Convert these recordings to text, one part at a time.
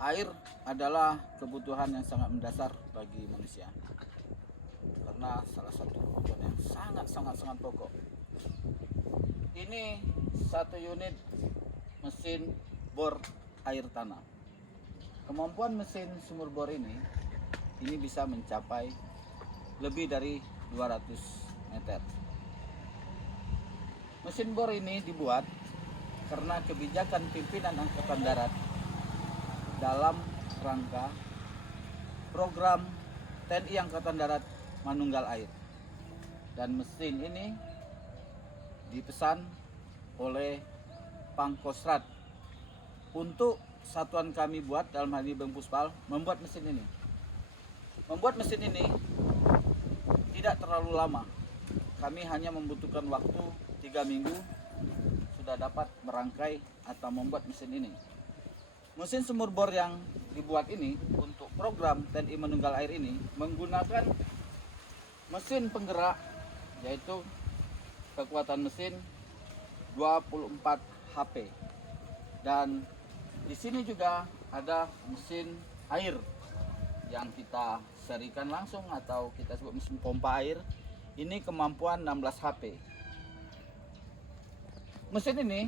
Air adalah kebutuhan yang sangat mendasar bagi manusia, karena salah satu kebutuhan yang sangat pokok. Ini satu unit mesin bor air tanah. Kemampuan mesin sumur bor ini bisa mencapai lebih dari 200 meter. Mesin bor ini dibuat karena kebijakan pimpinan Angkatan Darat dalam rangka program TNI Angkatan Darat Manunggal Air. Dan mesin ini dipesan oleh Pangkostrat untuk satuan kami buat, dalam hal ini Bang Puspal, membuat mesin ini. Membuat mesin ini tidak terlalu lama. Kami hanya membutuhkan waktu 3 minggu sudah dapat merangkai atau membuat mesin ini. Mesin sumur bor yang dibuat ini untuk program TNI Manunggal Air ini menggunakan mesin penggerak, yaitu kekuatan mesin 24 HP. Dan di sini juga ada mesin air yang kita serikan langsung atau kita sebut mesin pompa air. Ini kemampuan 16 HP. Mesin ini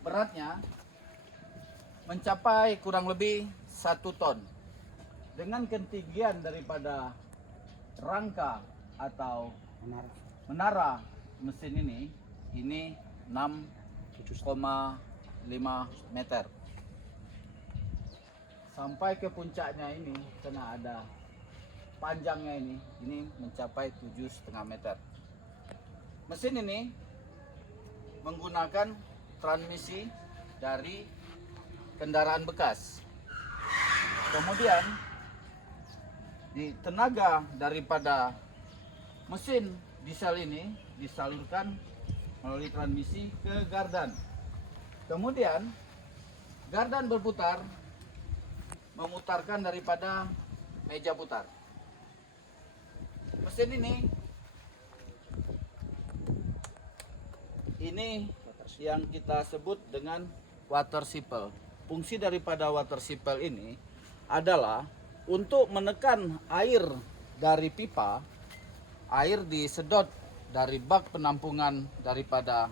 beratnya mencapai kurang lebih 1 ton. Dengan ketinggian daripada rangka atau menara mesin ini 6,5 meter. Sampai ke puncaknya ini karena ada panjangnya ini mencapai 7,5 meter. Mesin ini menggunakan transmisi dari kendaraan bekas. Kemudian di tenaga daripada mesin diesel ini disalurkan melalui transmisi ke gardan. Kemudian gardan berputar memutarkan daripada meja putar. Mesin ini yang kita sebut dengan water siphon. Fungsi daripada water siphon ini adalah untuk menekan air dari pipa. Air disedot dari bak penampungan daripada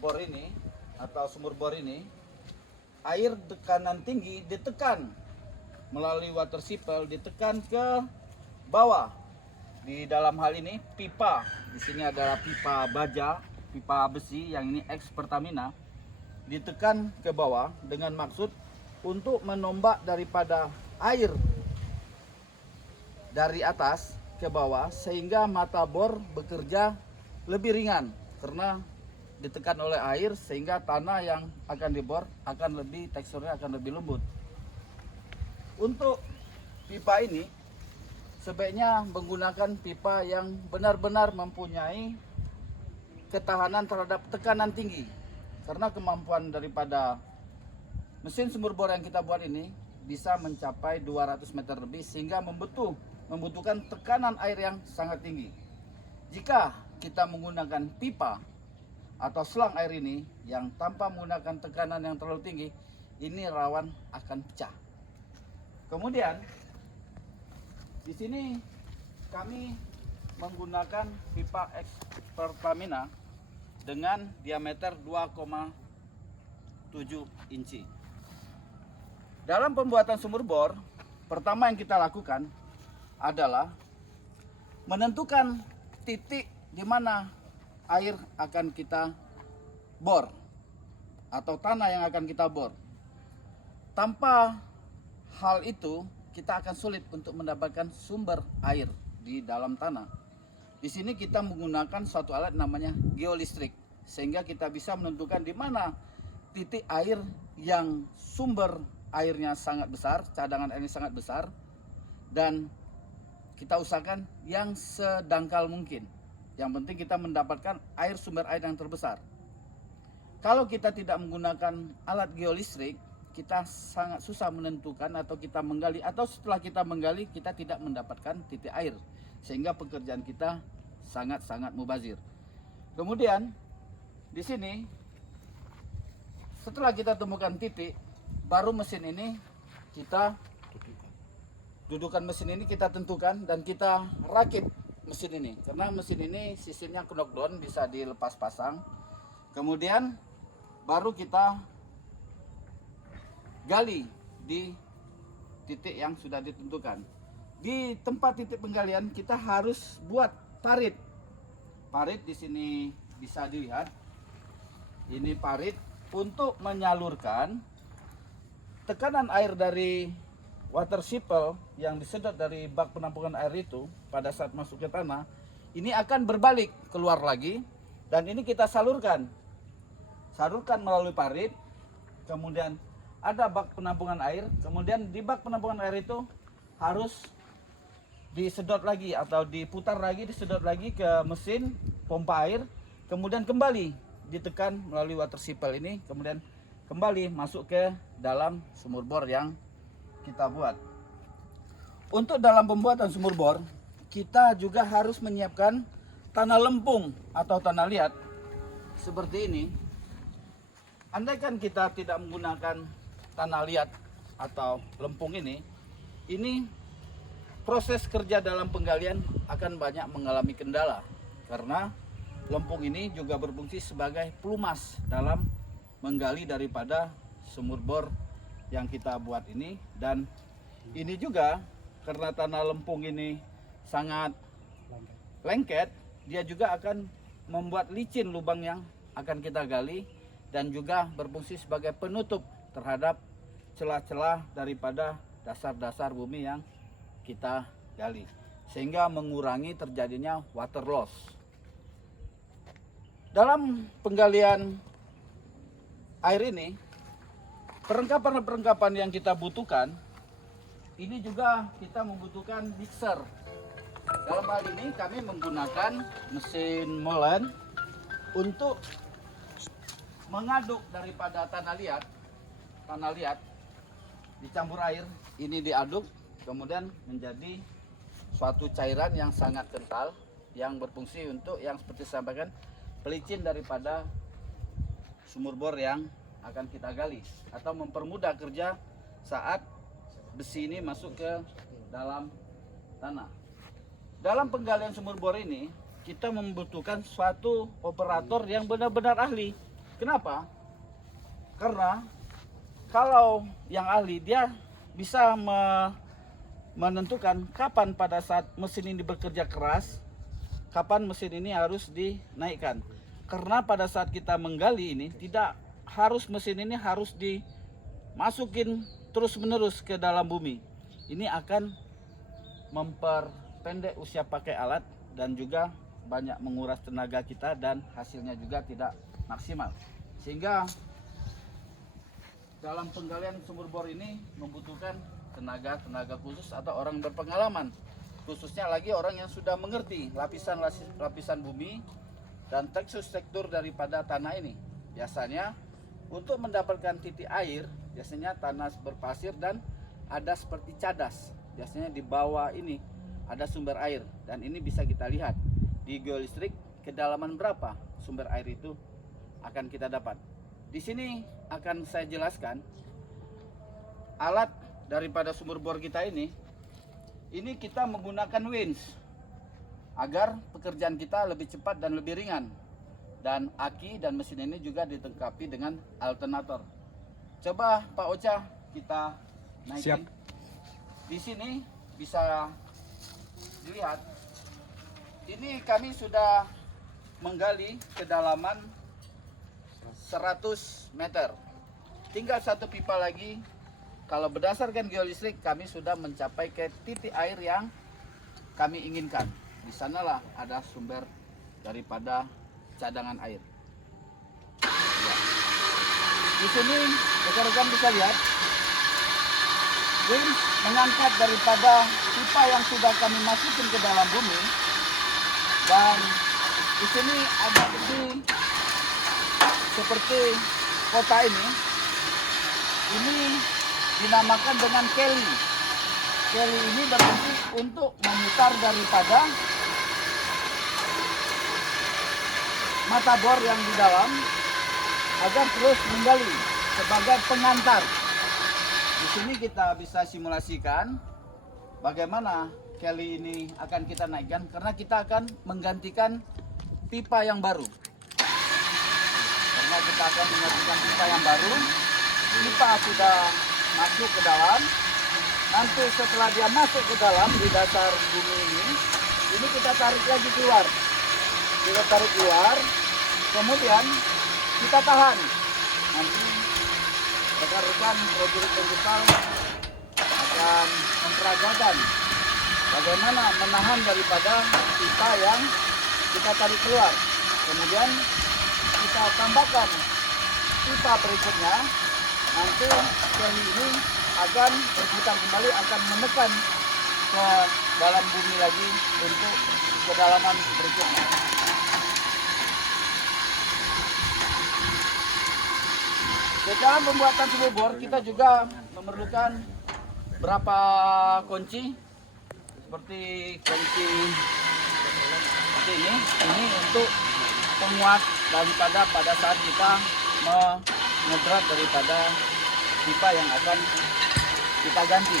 bor ini atau sumur bor ini. Air tekanan tinggi ditekan melalui water siphon, ditekan ke bawah. Di dalam hal ini pipa. Di sini adalah pipa baja, pipa besi yang ini ex Pertamina. Ditekan ke bawah dengan maksud untuk menombak daripada air dari atas ke bawah sehingga mata bor bekerja lebih ringan karena ditekan oleh air, sehingga tanah yang akan dibor akan lebih, teksturnya akan lebih lembut. Untuk pipa ini sebaiknya menggunakan pipa yang benar-benar mempunyai ketahanan terhadap tekanan tinggi, karena kemampuan daripada mesin sumur bor yang kita buat ini bisa mencapai 200 meter lebih, sehingga membutuhkan tekanan air yang sangat tinggi. Jika kita menggunakan pipa atau selang air ini yang tanpa menggunakan tekanan yang terlalu tinggi, ini rawan akan pecah. Kemudian di sini kami menggunakan pipa ex Pertamina dengan diameter 2,7 inci. Dalam pembuatan sumur bor, pertama yang kita lakukan adalah menentukan titik di mana air akan kita bor atau tanah yang akan kita bor. Tanpa hal itu, kita akan sulit untuk mendapatkan sumber air di dalam tanah. Di sini kita menggunakan suatu alat namanya geolistrik, sehingga kita bisa menentukan di mana titik air yang sumber airnya sangat besar, cadangan airnya sangat besar, dan kita usahakan yang sedangkal mungkin. Yang penting kita mendapatkan sumber air yang terbesar. Kalau kita tidak menggunakan alat geolistrik, kita sangat susah menentukan atau kita menggali, atau setelah kita menggali kita tidak mendapatkan titik air, sehingga pekerjaan kita sangat mubazir. Kemudian di sini setelah kita temukan titik, baru mesin ini kita dudukan mesin ini kita tentukan dan kita rakit mesin ini. Karena mesin ini sistemnya knockdown, bisa dilepas pasang. Kemudian baru kita gali di titik yang sudah ditentukan. Di tempat titik penggalian kita harus buat parit. Parit di sini bisa dilihat. Ini parit untuk menyalurkan tekanan air dari water sipple yang disedot dari bak penampungan air itu pada saat masuk ke tanah. Ini akan berbalik keluar lagi dan ini kita salurkan. Salurkan melalui parit. Kemudian ada bak penampungan air, kemudian di bak penampungan air itu harus disedot lagi atau diputar lagi, disedot lagi ke mesin pompa air, kemudian kembali ditekan melalui water sipple ini, kemudian kembali masuk ke dalam sumur bor yang kita buat. Untuk dalam pembuatan sumur bor, kita juga harus menyiapkan tanah lempung atau tanah liat seperti ini. Andaikan kita tidak menggunakan tanah liat atau lempung ini proses kerja dalam penggalian akan banyak mengalami kendala karena lempung ini juga berfungsi sebagai pelumas dalam menggali daripada sumur bor yang kita buat ini. Dan ini juga karena tanah lempung ini sangat lengket, dia juga akan membuat licin lubang yang akan kita gali dan juga berfungsi sebagai penutup terhadap celah-celah daripada dasar-dasar bumi yang kita gali, sehingga mengurangi terjadinya water loss. Dalam penggalian air ini, perlengkapan yang kita butuhkan, ini juga kita membutuhkan mixer. Dalam hal ini kami menggunakan mesin molen untuk mengaduk daripada tanah liat dicampur air, ini diaduk kemudian menjadi suatu cairan yang sangat kental yang berfungsi untuk yang seperti saya sampaikan pelicin daripada sumur bor yang akan kita gali atau mempermudah kerja saat besi ini masuk ke dalam tanah. Dalam penggalian sumur bor ini kita membutuhkan suatu operator yang benar-benar ahli. Kenapa? Karena kalau yang ahli dia bisa menentukan kapan pada saat mesin ini bekerja keras, kapan mesin ini harus dinaikkan. Karena pada saat kita menggali ini tidak harus mesin ini harus dimasukin terus-menerus ke dalam bumi. Ini akan memperpendek usia pakai alat dan juga banyak menguras tenaga kita dan hasilnya juga tidak maksimal. Sehingga dalam penggalian sumur bor ini membutuhkan tenaga khusus atau orang berpengalaman, khususnya lagi orang yang sudah mengerti lapisan bumi dan tekstur daripada tanah ini. Biasanya untuk mendapatkan titik air, biasanya tanah berpasir dan ada seperti cadas. Biasanya di bawah ini ada sumber air dan ini bisa kita lihat di geolistrik kedalaman berapa sumber air itu akan kita dapat. Di sini akan saya jelaskan alat daripada sumur bor kita ini kita menggunakan winch agar pekerjaan kita lebih cepat dan lebih ringan, dan aki dan mesin ini juga dilengkapi dengan alternator. Coba Pak Ocha kita naikin. Siap. Di sini bisa dilihat ini kami sudah menggali kedalaman 100 meter, tinggal satu pipa lagi. Kalau berdasarkan geolistrik kami sudah mencapai ke titik air yang kami inginkan. Di sanalah ada sumber daripada cadangan air. Ya. Di sini rekan-rekan bisa lihat winch mengangkat daripada pipa yang sudah kami masukin ke dalam bumi, dan di sini ada besi seperti kota ini dinamakan dengan keli. Keli ini berfungsi untuk memutar daripada mata bor yang di dalam agar terus menggali. sebagai pengantar. Di sini kita bisa simulasikan bagaimana kali ini akan kita naikkan, karena kita akan menggantikan pipa yang baru. Karena kita akan menggantikan pipa yang baru, pipa sudah masuk ke dalam. Nanti setelah dia masuk ke dalam di dasar bumi ini kita tarik lagi keluar. Kita tarik keluar, kemudian kita tahan. Nanti rekan-rekan prajurit penjepal akan memperagakan bagaimana menahan daripada pipa yang kita tarik keluar. Kemudian kita tambahkan pipa berikutnya. Nanti kali ini akan berputar kembali, akan menekan ke dalam bumi lagi untuk kedalaman berikutnya. Dalam pembuatan sumur bor kita juga memerlukan berapa kunci, seperti kunci seperti ini untuk penguat daripada pada saat kita mengedrat daripada pipa yang akan kita ganti.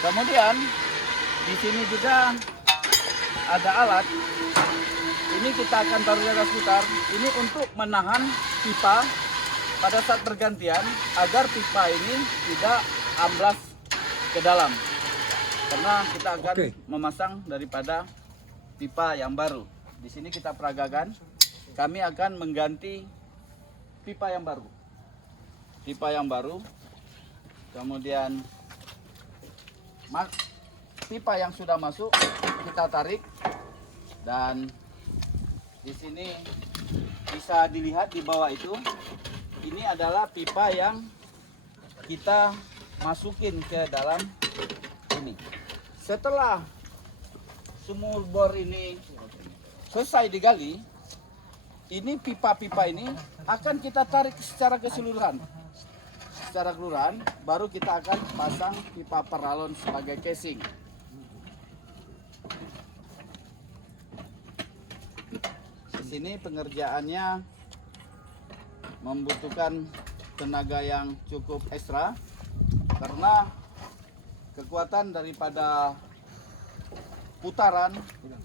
Kemudian di sini juga ada alat. Ini kita akan taruh di atas putar. Ini untuk menahan pipa pada saat bergantian agar pipa ini tidak amblas ke dalam. Karena kita akan memasang daripada pipa yang baru. Di sini kita peragakan. Kami akan mengganti pipa yang baru. Pipa yang baru. Kemudian pipa yang sudah masuk kita tarik, dan di sini bisa dilihat di bawah itu, ini adalah pipa yang kita masukin ke dalam ini. Setelah sumur bor ini selesai digali, ini pipa-pipa ini akan kita tarik secara keseluruhan. Secara keseluruhan, baru kita akan pasang pipa paralon sebagai casing. Di sini pengerjaannya membutuhkan tenaga yang cukup ekstra karena kekuatan daripada putaran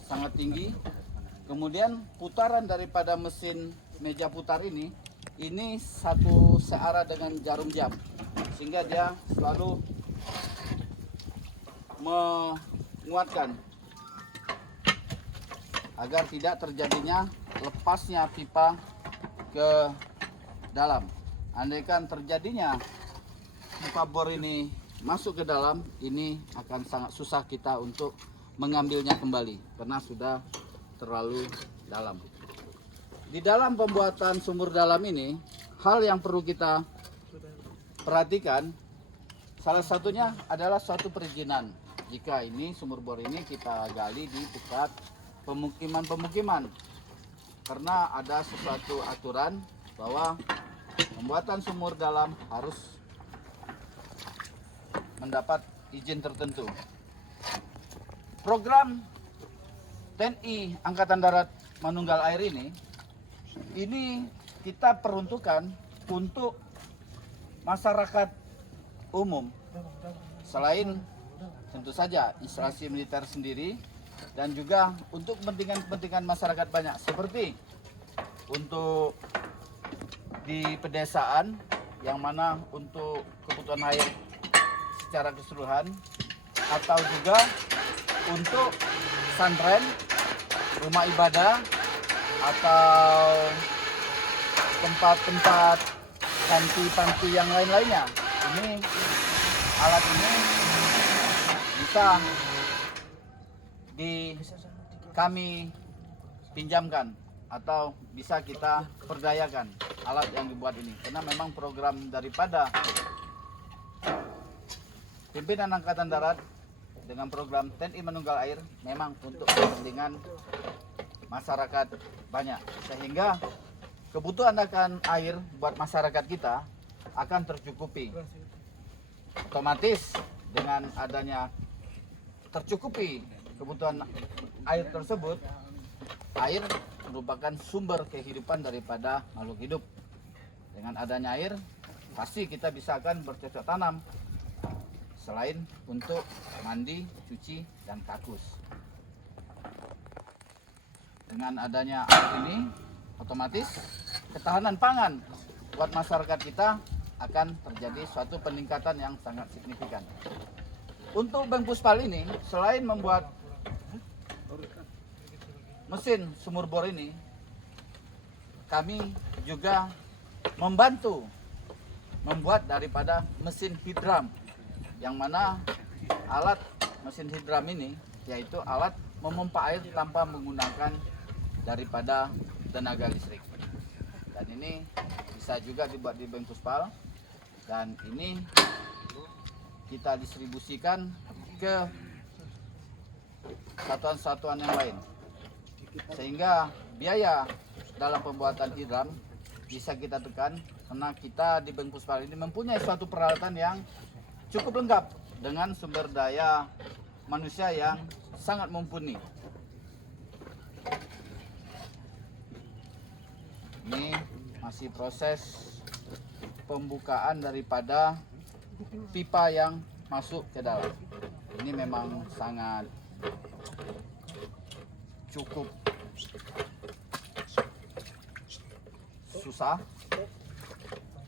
sangat tinggi. Kemudian putaran daripada mesin meja putar ini satu searah dengan jarum jam, sehingga dia selalu menguatkan agar tidak terjadinya lepasnya pipa ke dalam. Andaikan terjadinya pipa bor ini masuk ke dalam, ini akan sangat susah kita untuk mengambilnya kembali karena sudah terlalu dalam. Di dalam pembuatan sumur dalam ini, hal yang perlu kita perhatikan salah satunya adalah suatu perizinan. Jika ini sumur bor ini kita gali di dekat pemukiman, karena ada sesuatu aturan bahwa pembuatan sumur dalam harus mendapat izin tertentu. Program TNI Angkatan Darat Manunggal Air ini kita peruntukan untuk masyarakat umum, selain tentu saja instalasi militer sendiri, dan juga untuk kepentingan masyarakat banyak, seperti untuk di pedesaan yang mana untuk kebutuhan air secara keseluruhan, atau juga untuk pesantren, rumah ibadah, atau tempat-tempat panti-panti yang lain-lainnya. Ini alat ini bisa kami pinjamkan atau bisa kita perdayakan alat yang dibuat ini, karena memang program daripada pimpinan Angkatan Darat dengan program TNI Manunggal Air memang untuk kepentingan masyarakat banyak, sehingga kebutuhan akan air buat masyarakat kita akan tercukupi. Otomatis dengan adanya tercukupi kebutuhan air tersebut, air merupakan sumber kehidupan daripada makhluk hidup. Dengan adanya air, pasti kita bisa akan bercocok tanam. Selain untuk mandi, cuci, dan kakus. Dengan adanya air ini, otomatis ketahanan pangan buat masyarakat kita akan terjadi suatu peningkatan yang sangat signifikan. Untuk Bank Puspal ini, selain membuat mesin sumur bor ini, kami juga membantu membuat daripada mesin hidram, yang mana alat mesin hidram ini yaitu alat memompa air tanpa menggunakan daripada tenaga listrik. Dan ini bisa juga dibuat di Bank Puspal, dan ini kita distribusikan ke satuan-satuan yang lain, sehingga biaya dalam pembuatan hidram bisa kita tekan, karena kita di Bank Puspal ini mempunyai suatu peralatan yang cukup lengkap dengan sumber daya manusia yang sangat mumpuni. Ini masih proses pembukaan daripada pipa yang masuk ke dalam. Ini memang sangat cukup susah,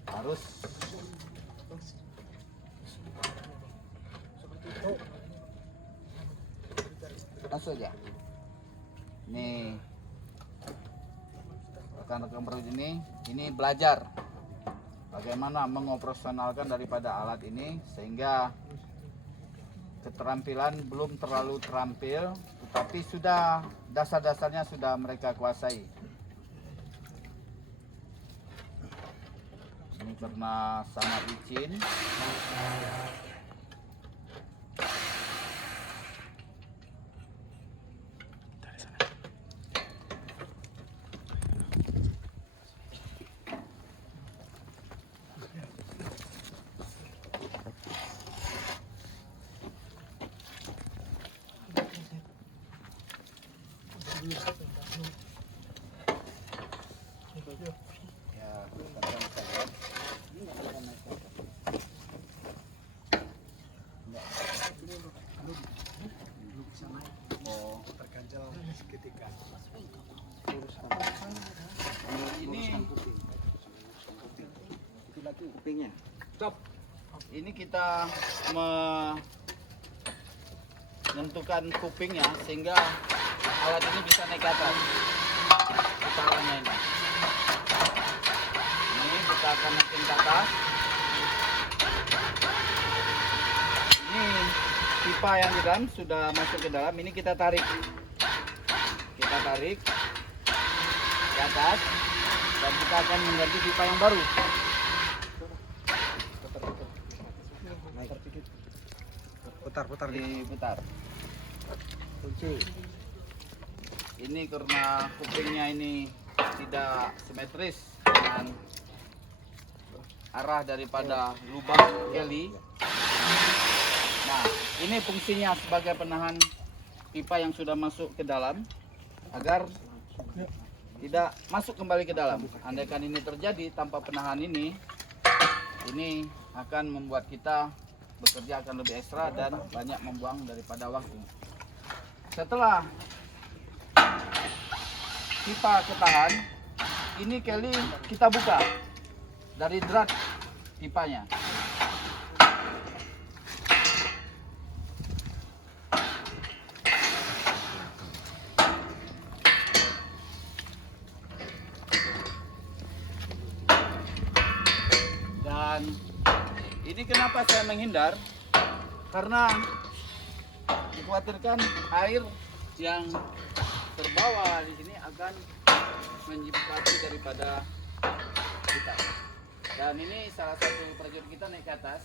harus langsung aja. Nih rekan-rekan prajurit ini belajar bagaimana mengoperasionalkan daripada alat ini, sehingga keterampilan belum terlalu terampil, tetapi sudah dasar-dasarnya sudah mereka kuasai. Ini karena sangat licin, kupingnya. Ini kita menentukan kupingnya sehingga alat ini bisa naik ke atas. Putarannya ini. Ini kita akan naikin ke atas. Ini pipa yang di dalam sudah masuk ke dalam. Ini kita tarik. Kita tarik ke atas dan kita akan mengganti pipa yang baru. Putar Diputar. Kunci. Ini karena kupingnya ini tidak simetris dengan arah daripada lubang keli. Nah, ini fungsinya sebagai penahan pipa yang sudah masuk ke dalam agar tidak masuk kembali ke dalam. Andaikan ini terjadi tanpa penahan ini akan membuat kita bekerja akan lebih ekstra dan banyak membuang daripada waktu. Setelah pipa ketahan, ini keli kita buka dari drat pipanya. Dan ini kenapa saya menghindar? Karena dikhawatirkan air yang terbawa di sini akan menyebabkan daripada kita. Dan ini salah satu prajurit kita naik ke atas.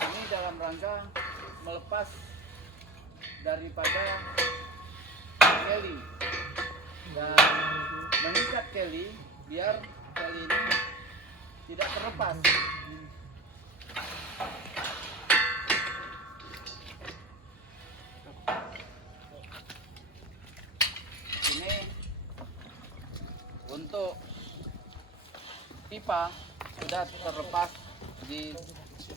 Ini dalam rangka melepas daripada keli dan mengikat keli biar keli ini tidak terlepas. Ini untuk pipa sudah terlepas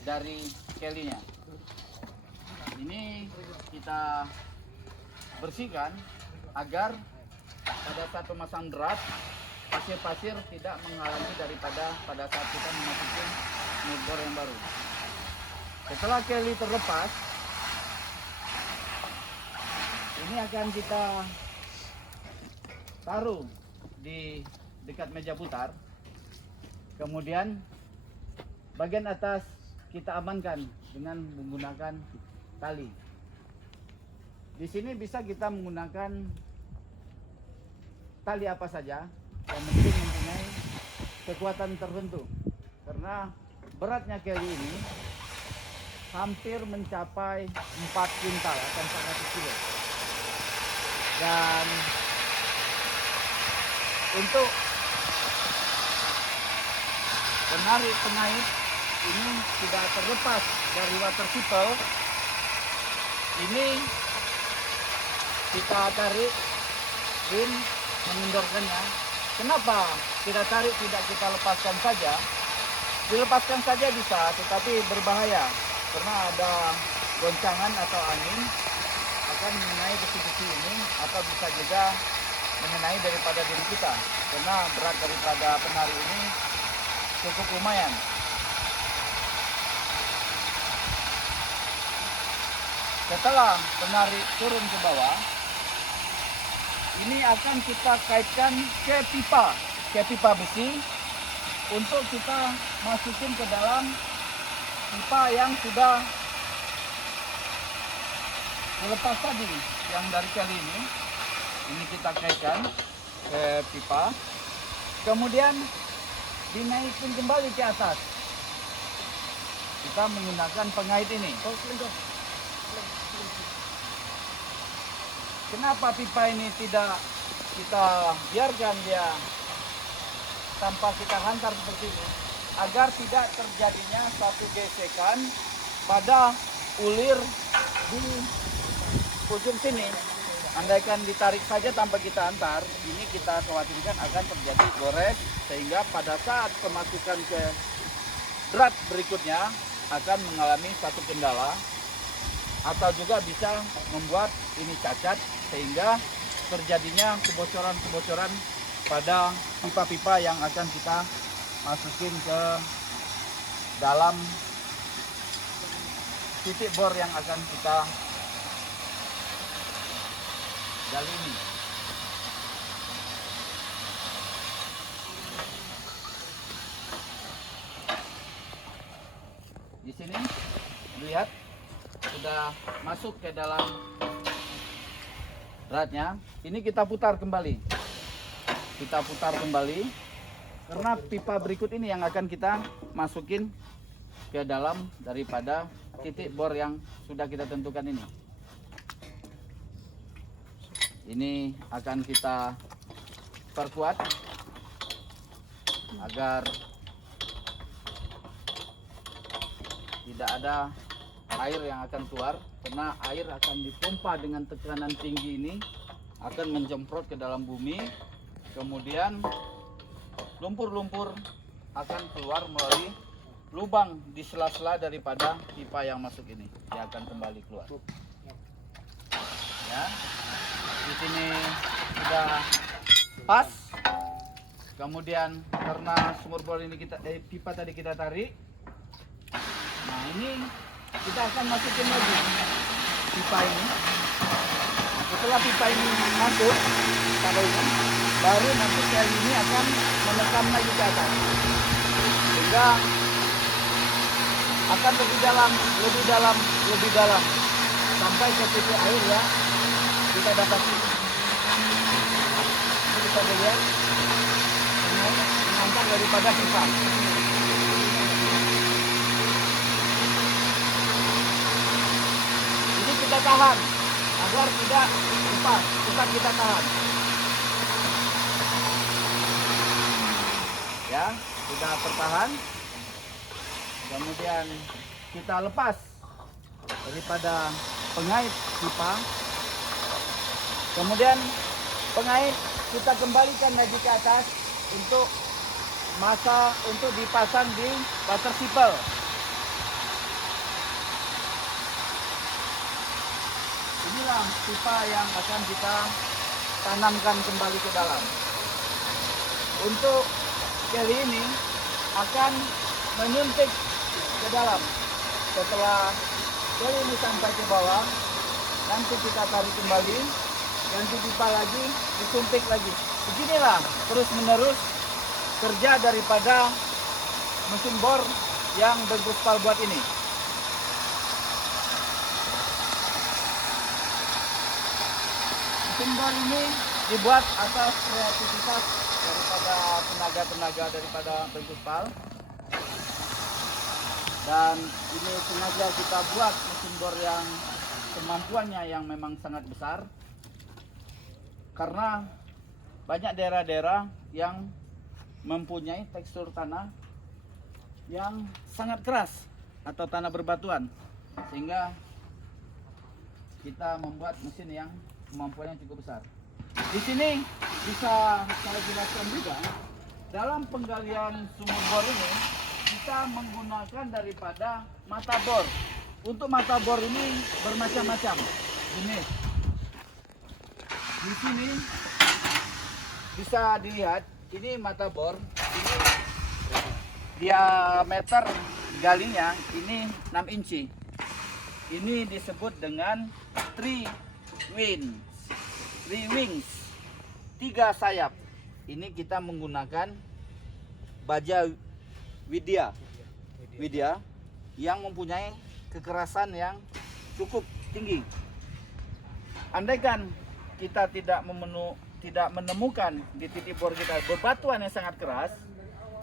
dari kelinya. Ini kita bersihkan agar pada saat pemasang drat pasir-pasir tidak menghalangi daripada pada saat kita memasuki bor yang baru. Setelah keli terlepas, ini akan kita taruh di dekat meja putar. Kemudian bagian atas kita amankan dengan menggunakan tali. Di sini bisa kita menggunakan tali apa saja, yang penting mempunyai kekuatan tertentu. Karena beratnya keli ini hampir mencapai 4 kuintal atau 400 kilo. Dan untuk penarik pengait ini tidak terlepas dari water pistol. Ini kita tarik pin mengendorkannya. Kenapa kita tarik tidak kita lepaskan saja? Dilepaskan saja bisa, tetapi berbahaya karena ada goncangan atau angin akan mengenai besi-besi ini atau bisa juga mengenai daripada diri kita karena berat daripada penarik ini cukup lumayan. Setelah penarik turun ke bawah, ini akan kita kaitkan ke pipa besi untuk kita masukin ke dalam pipa yang sudah melepas tadi yang dari kali ini. Ini kita kaitkan ke pipa, kemudian dinaikin kembali ke atas. Kita menggunakan pengait ini. Kenapa pipa ini tidak kita biarkan dia tanpa kita hantar seperti ini? Agar tidak terjadinya satu gesekan pada ulir di ujung sini. Andaikan ditarik saja tanpa kita hantar, ini kita khawatirkan akan terjadi gores, sehingga pada saat kemasukan ke drat berikutnya akan mengalami satu kendala atau juga bisa membuat ini cacat sehingga terjadinya kebocoran-kebocoran pada pipa-pipa yang akan kita masukin ke dalam titik bor yang akan kita gali ini. Di sini lihat sudah masuk ke dalam dratnya. Ini kita putar kembali. Kita putar kembali karena pipa berikut ini yang akan kita masukin ke dalam daripada titik bor yang sudah kita tentukan ini. Ini akan kita perkuat agar tidak ada air yang akan keluar, karena air akan dipompa dengan tekanan tinggi ini akan menjemprot ke dalam bumi, kemudian lumpur-lumpur akan keluar melalui lubang di sela-sela daripada pipa yang masuk ini. Dia akan kembali keluar. Ya, di sini sudah pas. Kemudian karena sumur bor ini pipa tadi kita tarik. Nah, ini kita akan masukin lagi pipa ini. Nah, setelah pipa ini masuk, baru nanti kali ini akan menekan lagi ke atas, sehingga akan lebih dalam sampai ke titik air ya kita dapati. Ini bisa dilihat mengangkat daripada pipa. Ini kita tahan agar tidak lepas, tetap kita tahan. Ya, sudah tertahan. Kemudian kita lepas daripada pengait pipa. Kemudian pengait kita kembalikan lagi ke atas untuk masa untuk dipasang di water sipel. Inilah pipa yang akan kita tanamkan kembali ke dalam. Untuk kali ini akan menyuntik ke dalam. Setelah kali ini sampai ke bawah, nanti kita tarik kembali, ganti pipa lagi, disuntik lagi. Beginilah terus menerus kerja daripada mesin bor yang berbuspal buat ini. Mesin bor ini dibuat atas kreativitas daripada tenaga-tenaga daripada berbuspal. Dan ini sengaja kita buat mesin bor yang kemampuannya yang memang sangat besar. Karena banyak daerah-daerah yang mempunyai tekstur tanah yang sangat keras atau tanah berbatuan, sehingga kita membuat mesin yang kemampuannya cukup besar. Di sini bisa saya jelaskan juga, dalam penggalian sumur bor ini kita menggunakan daripada mata bor. Untuk mata bor ini bermacam-macam jenis. Di sini bisa dilihat, ini mata bor, ini diameter galinya ini 6 inci. Ini disebut dengan three wings, 3 sayap. Ini kita menggunakan baja Widya yang mempunyai kekerasan yang cukup tinggi. Andaikan kita tidak menemukan di titik bor kita berbatuan yang sangat keras,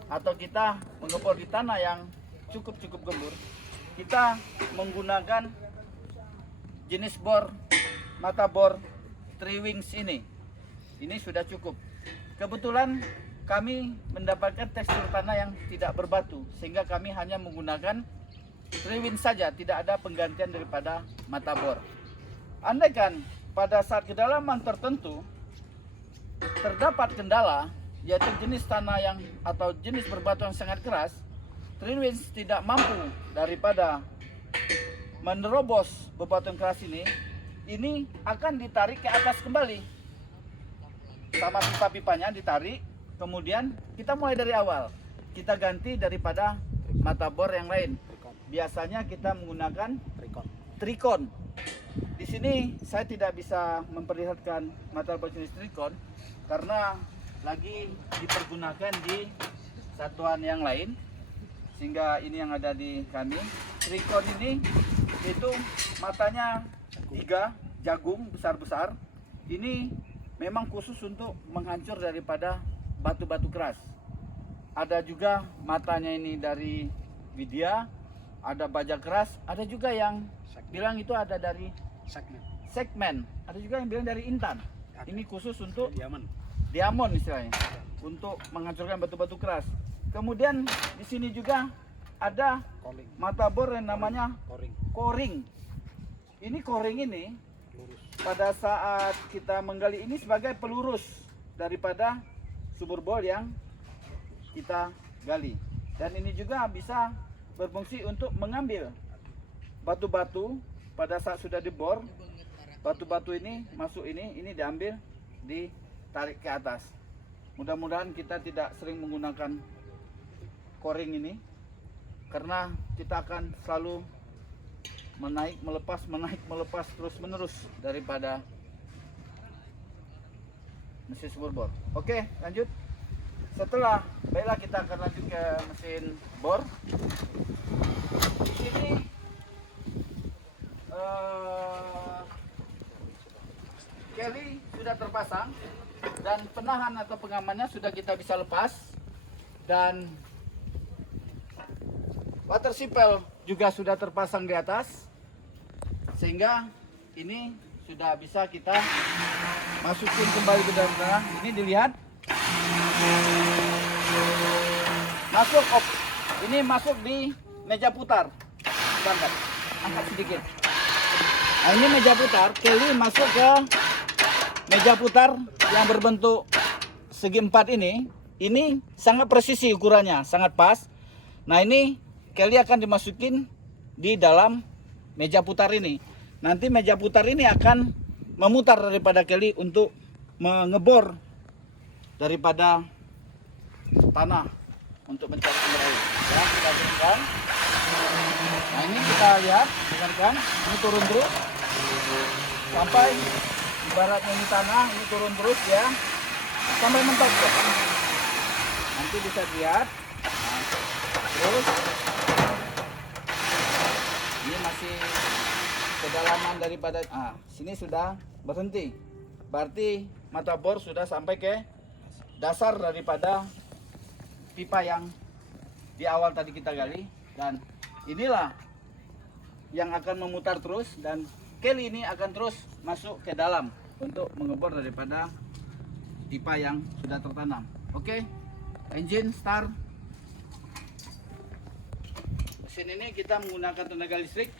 atau kita mengebor di tanah yang cukup gembur, kita menggunakan jenis bor mata bor three wings ini sudah cukup. Kebetulan kami mendapatkan tekstur tanah yang tidak berbatu, sehingga kami hanya menggunakan three wings saja, tidak ada penggantian daripada mata bor. Andaikan pada saat kedalaman tertentu terdapat kendala, yaitu jenis tanah yang atau jenis berbatuan sangat keras, three wings tidak mampu daripada menerobos bebatuan keras ini akan ditarik ke atas kembali sama pipa-pipanya, ditarik. Kemudian kita mulai dari awal, kita ganti daripada mata bor yang lain. Biasanya kita menggunakan trikon. Di sini saya tidak bisa memperlihatkan mata bor jenis trikon karena lagi dipergunakan di satuan yang lain, sehingga ini yang ada di kami. Trikon ini itu matanya 3 jagung besar-besar. Ini memang khusus untuk menghancur daripada batu-batu keras. Ada juga matanya ini dari Widya, ada baja keras, ada juga yang bilang itu ada dari segmen, ada juga yang bilang dari Intan. Ini khusus untuk diamond istilahnya, untuk menghancurkan batu-batu keras. Kemudian di sini juga ada mata bor yang namanya koring. Ini koring ini pada saat kita menggali ini sebagai pelurus daripada sumur bor yang kita gali. Dan ini juga bisa berfungsi untuk mengambil batu-batu pada saat sudah dibor. Batu-batu ini masuk ini diambil, ditarik ke atas. Mudah-mudahan kita tidak sering menggunakan koring ini, karena kita akan selalu menaik melepas terus menerus daripada mesin sumur bor. Oke, lanjut. Baiklah, kita akan lanjut ke mesin bor. Di sini keli sudah terpasang dan penahan atau pengamannya sudah kita bisa lepas, dan water sipel juga sudah terpasang di atas, sehingga ini sudah bisa kita masukin kembali ke dalam tanah. Ini dilihat ini masuk di meja putar. Angkat sedikit. Nah, ini meja putar, keli masuk ke meja putar yang berbentuk segi 4 ini. ini sangat presisi ukurannya, sangat pas. Nah ini Kelly akan dimasukin di dalam meja putar ini. Nanti meja putar ini akan memutar daripada Kelly untuk mengebor daripada tanah untuk mencari sumber air. Ya, kita berikan. Nah ini kita lihat, dengarkan, ini turun terus sampai ibaratnya ini tanah, ini turun terus ya, sampai mentok ya. Nanti bisa lihat. Nah, terus ini masih kedalaman daripada sini sudah berhenti. Berarti mata bor sudah sampai ke dasar daripada pipa yang di awal tadi kita gali, dan inilah yang akan memutar terus, dan Kelly ini akan terus masuk ke dalam untuk mengebor daripada pipa yang sudah tertanam. Oke, engine start. Mesin ini kita menggunakan tenaga listrik.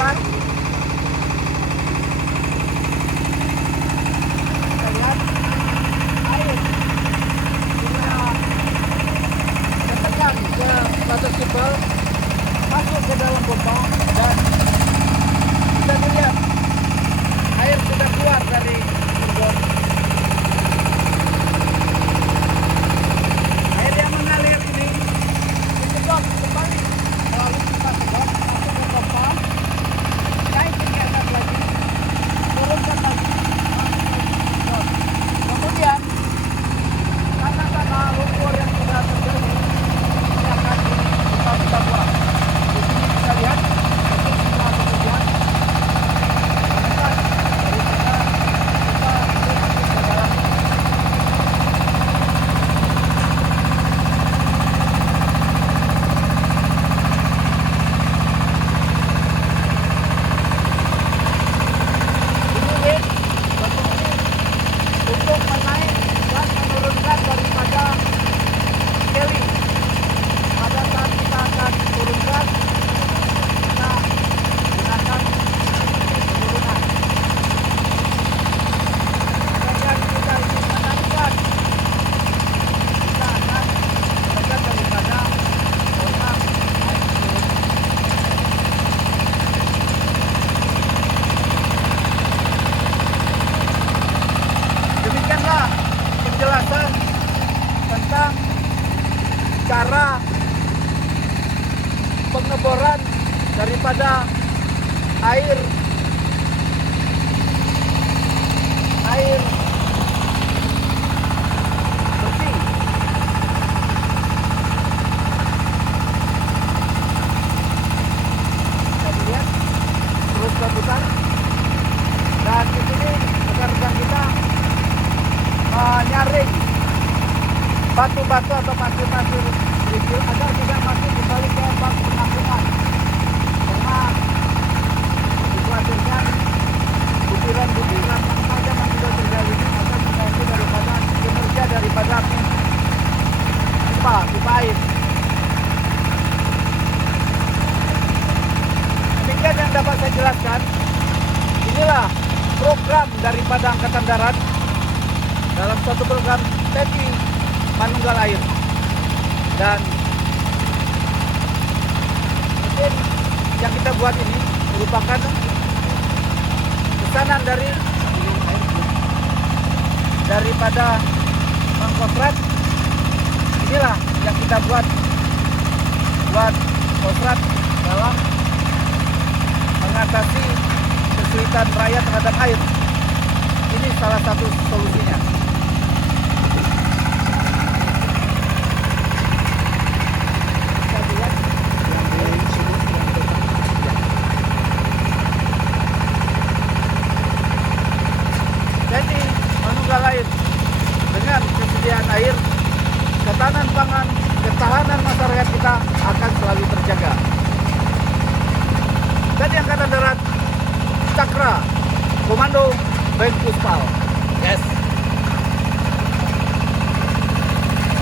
Start. Kita lihat air sudah tertekan ke batas jebol, masuk ke dalam pompa, dan bisa dilihat air sudah keluar dari sumber. Air yang mengalir ini disedot kembali melalui pipa sedot masuk ke pompa, naik ke atas lagi, turunkan lagi, kemudian tanah-tanah lumpur yang sudah terjadi ini akan kita buang. Di sini bisa lihat itu sudah bekerja, menekan daripada kita masuk ke dalam. Untuk menaik dan menurunkan daripada Kelly. Pada saat kita akan turunkan, kita gunakan penurunan. Kemudian kita ingin menaikkan, kita akan menekan daripada warna air turun. Demikianlah penjelasan tentang cara pengeboran daripada air bersih. Kita lihat terus berputar, dan di sini rekan-rekan kita menyaring batu-batu atau pasir-pasir kecil agar tidak masuk kembali ke bak penampungan, karena dikhawatirkan butiran-butiran yang tajam yang sudah terjadi ini akan mengganggu daripada kinerja daripada pipa air. Demikian yang dapat saya jelaskan. Inilah program daripada Angkatan Darat dalam suatu program TNI Manunggal Air, dan mesin yang kita buat ini merupakan pesanan daripada Pangkostrat. Inilah yang kita buat Kostrat dalam mengatasi kesulitan rakyat terhadap air. Ini salah satu solusinya. Kita lihat yang di sumut yang dekat. Ya. TNI Manunggal Lain dengan kesediaan air, ketahanan pangan, ketahanan masyarakat kita akan selalu terjaga. TNI Angkatan Darat, Cakra, Komando Beng Puspal. Yes.